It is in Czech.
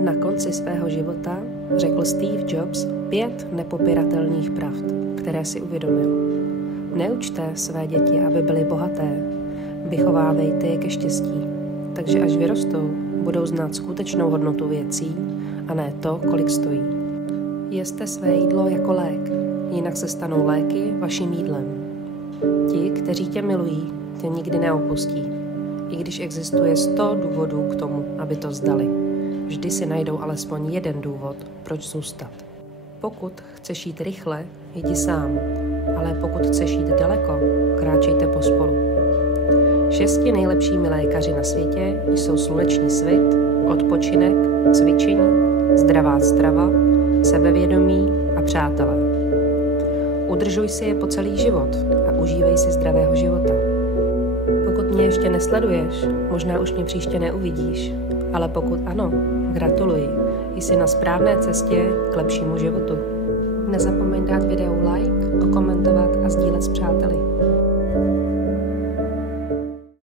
Na konci svého života řekl Steve Jobs 5 nepopiratelných pravd, které si uvědomil. Neučte své děti, aby byly bohaté. Vychovávejte je ke štěstí, takže až vyrostou, budou znát skutečnou hodnotu věcí a ne to, kolik stojí. Jeste své jídlo jako lék, jinak se stanou léky vaším jídlem. Ti, kteří tě milují, tě nikdy neopustí, i když existuje 100 důvodů k tomu, aby to vzdali. Vždy si najdou alespoň jeden důvod, proč zůstat. Pokud chceš jít rychle, jdi sám, ale pokud chceš jít daleko, kráčejte pospolu. 6 nejlepšími lékaři na světě jsou sluneční svit, odpočinek, cvičení, zdravá strava, sebevědomí a přátelé. Udržuj si je po celý život a užívej si zdravého života. Pokud mě ještě nesleduješ, možná už mě příště neuvidíš, ale pokud ano, gratuluji, jsi na správné cestě k lepšímu životu. Nezapomeň dát videu like, okomentovat a sdílet s přáteli.